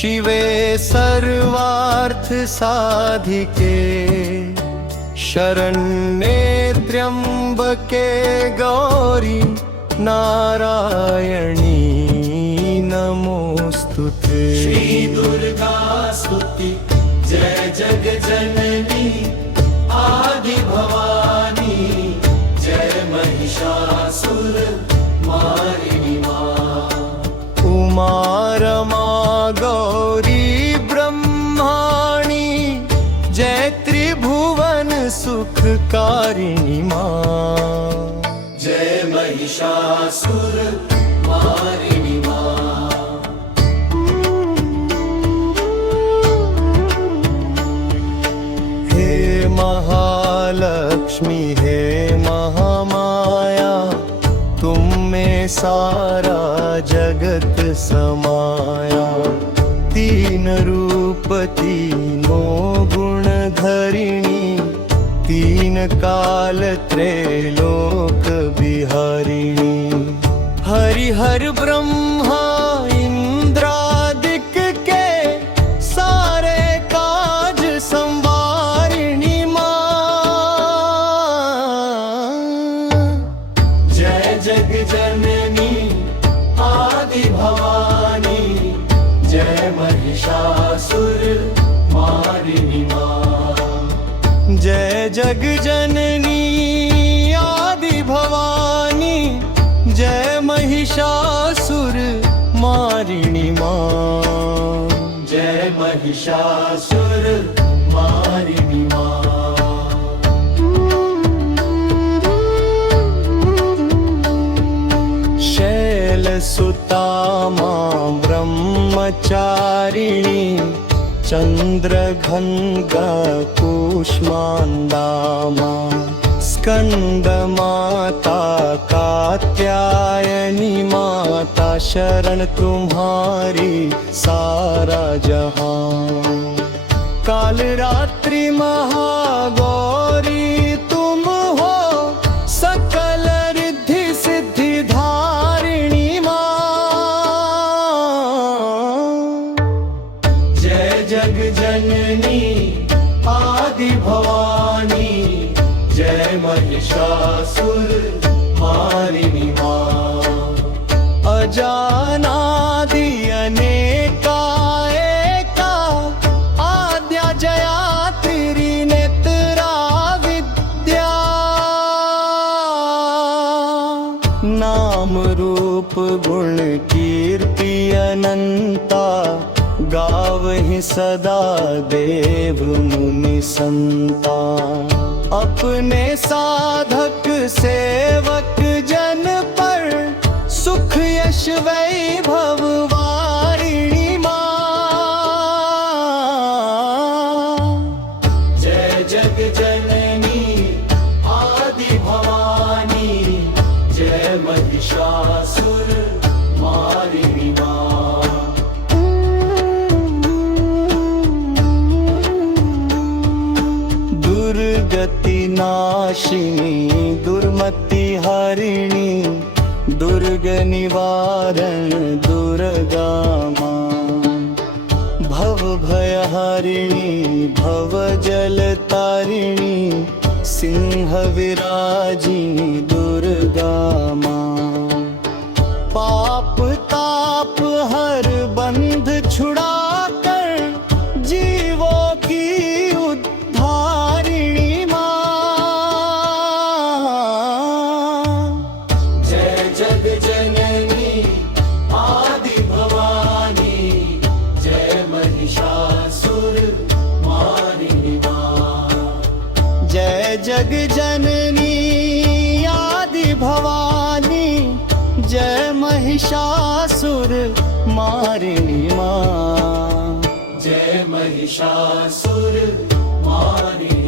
शिवे सर्वार्थ साधिके शरण्ये त्र्यंबके गौरी नारायणी नमोस्तुते। श्री दुर्गा स्तुति जय जग जननी आदि भवानी जय महिषासुर मारिणी मां। उमा रमा गौरी ब्रह्माणी जय त्रिभुवन सुखकारिणी मां। जय महिषासुर मारिणी मां। हे महालक्ष्मी हे महामाया तुम में सारा जगत समाया। तीन रूप तीनों गुण धरिणी तीन काल त्रैलोक बिहारिणी। हरिहर ब्रह्मा इंद्रादिक के सारे काज संवारिणी मां। जय जग जननी आदि भवानी जय महिषासुर मारिणी मां। जय जग जननी आदि भवानी जय महिषासुर मारिणी मां। जय महिषासुर मारिणी मां। शैलसुता मां ब्रह्मचारिणी चंद्रघंगा कूष्मांडा मां। स्कंदमाता कात्यायनी माता शरण तुम्हारी सारा जहां। काल रात्रि महागौरी तुम हो सकल रिद्धि सिद्धि धारिणी मां। जय जग जननी आदि भवानी जय महिषासुर मारिणी मां। अजानादि अनेका एका आद्या जया त्रिनेत्रा विद्या। नाम रूप गुण कीर्ति अनंता गावहि सदा देव मुनि संता। अपने साधक सेवक जन पर सुख यश वैभव वारिणी मां। जय जग जननी आदि भवानी जय महिषासुर मारिणी मां। दुर्गति नाशिनी दुर्मति हरिणी दुर्ग निवारण दुर्गा मां। भव भय हरिणी भव जल तारिणी सिंह विराजिनी दुर्गा मां। पाप ताप हर बंध छुड़ा कर जीवों की उद्धारिणी मां। जय जग जननी आदि भवानी जय महिषासुर मारिणी मां। जय जग जननी आदि भवानी जय महिषासुर मारिणी मां। जय महिषासुर मारिणी